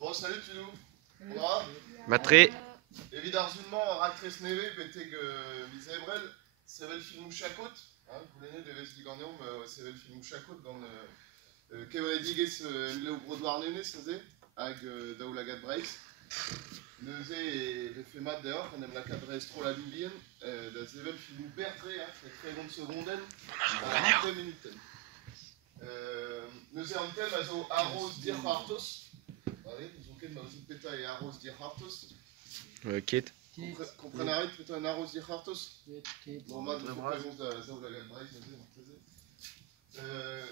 Bon, salut Tulou. Bra. Matre. Evid arzunman actrice neve beteg vizebrel sevel filmou chakot. Goulennet devez diganeom sevel filmou chakot gant kevet digez leo brodoar nenez neuze hag daoulagat breiz. Neuze e femat deoc'h en em lakaat reestro la lulien da sevel filmou bertre tre gant segonden a 20 minuten. Neuze an tem a zo arroz dir hartos. Nous avons ma aussi péta et arroz dir hartos. Ket. Comprenarit péta un arroz dir hartos. Bon, moi, je présente ça ou la gamme braise,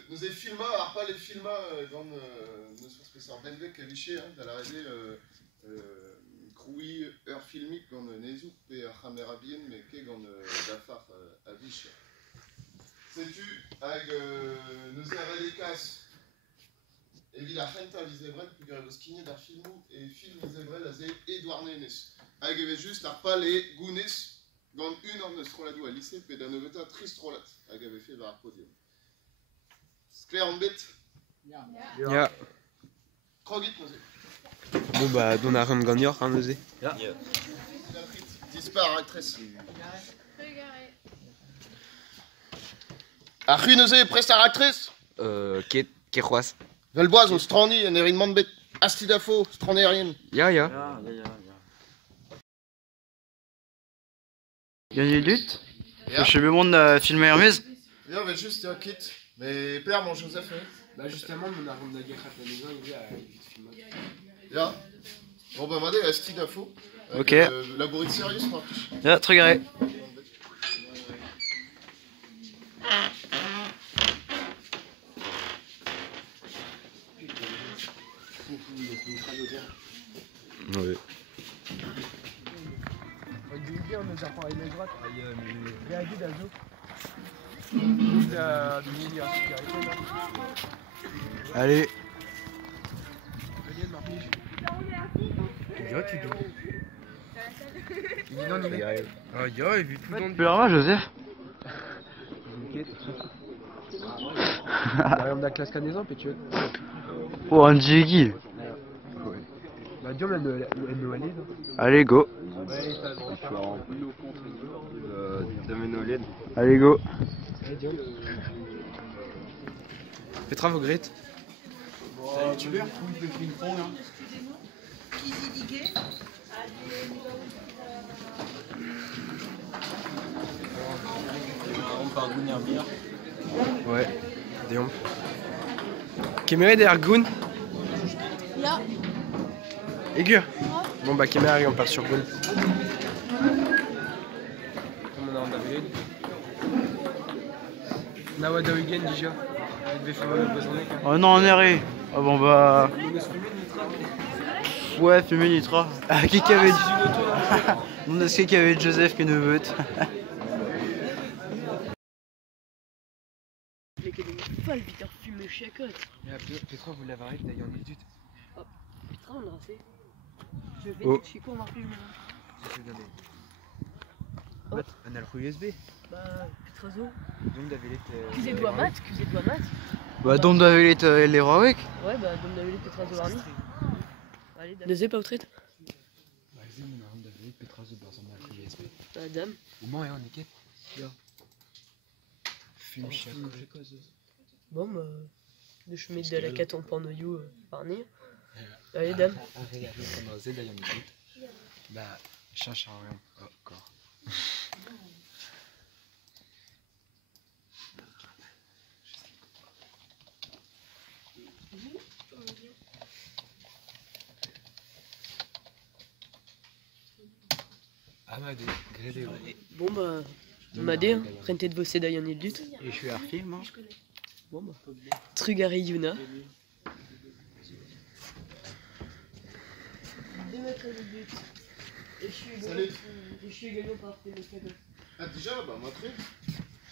nous avons filmé, alors pas les films dans nos spécialistes Benvek et Vichy, dans la réalité, Kroui, heure filmique dans Nezou et Hamerabien, mais qui est dans Dafar à Vichy. Sais-tu, avec nous avons les casses. Evi la renta vizebrel pugar evo skigne d'ar filmou e film vizebrel a ze Edouard Nenez. Hag eve just ar pal e gounez gant an eus troladou a lise pe da neveta tristrolat hag eve fe var ar podium. Skler an bet? Ya. Krogit neuze. Bon bah don a ran gant york neuze. Ya. Dispar actrice. Ar c'hui neuze prest ar actrice? Ket c'hoaz. Velboaz o strani en erin man bet astidafo stranerien. Ya. Gagne dut? Je suis le monde de filmer Hermès. Ya, mais juste un kit. Mais père, mon Joseph. Bah justement, mon arôme de guerre à la maison, il est vite filmé. Ya. Bon bah madame, astidafo. Ok. Laborit sérieux, ce marquis. Ja, très garé. Ouais. Allez. Tu l'as Joseph? Derrière de la classe canaison, puis tu veux. Oh, un jiggy. Bah, Diom, elle me valide. Allez, go. Allez, go. Petra vos gret. Tu veux retrouver le ping-pong, là? On part de bien. Ouais. Deom. Kemeret er goun? Ja. Egur. Bon bah Kemeret on part sur goun. Comme on a en David. Nawa Dawigen déjà. Oh non, on est ré. Ah bon bah. Ouais, fumer Nitra. Ah, qui avait. Non, est-ce qu'il y avait Joseph qui ne veut. Pas le videur fume chacotte. Petra vous l'avez arrêté d'ailleurs en étude. Petra on l'a fait. Je vais Oh. chez quoi on marque le maintenant. On a le USB. Bah Petra zo. Donc David. Cusé doigt mat. Bah, Dom David les Rawek. Ouais bah Dom David Petra zo Arni. Allez dame. Neuze pas au trait. Bah on a David Petra zo par exemple le USB. Bah dame. Au moins on est quête. Film chacotte. Bon bah. De chemin de la 4 en pornoyou Arni. Allez dame. Regardez comment on d'ailleurs en étude. Bah cherche rien encore. Amadé, Grédéo. Bon bah. Madé, hein. Rentez de bosser d'ailleurs en dut. Et je suis à film, hein. Bon bah. Trugari Yuna. 2 mètres de but. Et je suis également par le cadeau. Ah déjà, bah montrez.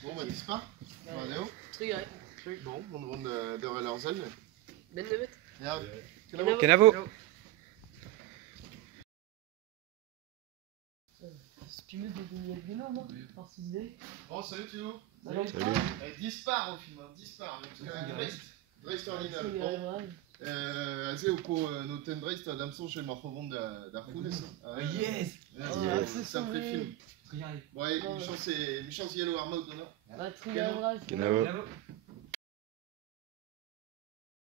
Bon bah dispar. Allez. Trugari. Bon, on va de relance. Ben de mètres. Ya. Canavo. Spimeux de Guinée, non? Par 6 idées. Bon, salut Théo. Salut. Salut. Dispar au film, dispar. Parce que Dreisterlina. Yes! Aze opo no tendreist adamson ma revond da Rounes. Yes. C'est un pré-film. Regardez. Ouais, une chance Yellow Armout, non? Bah, Triangle. Genau. Bravo.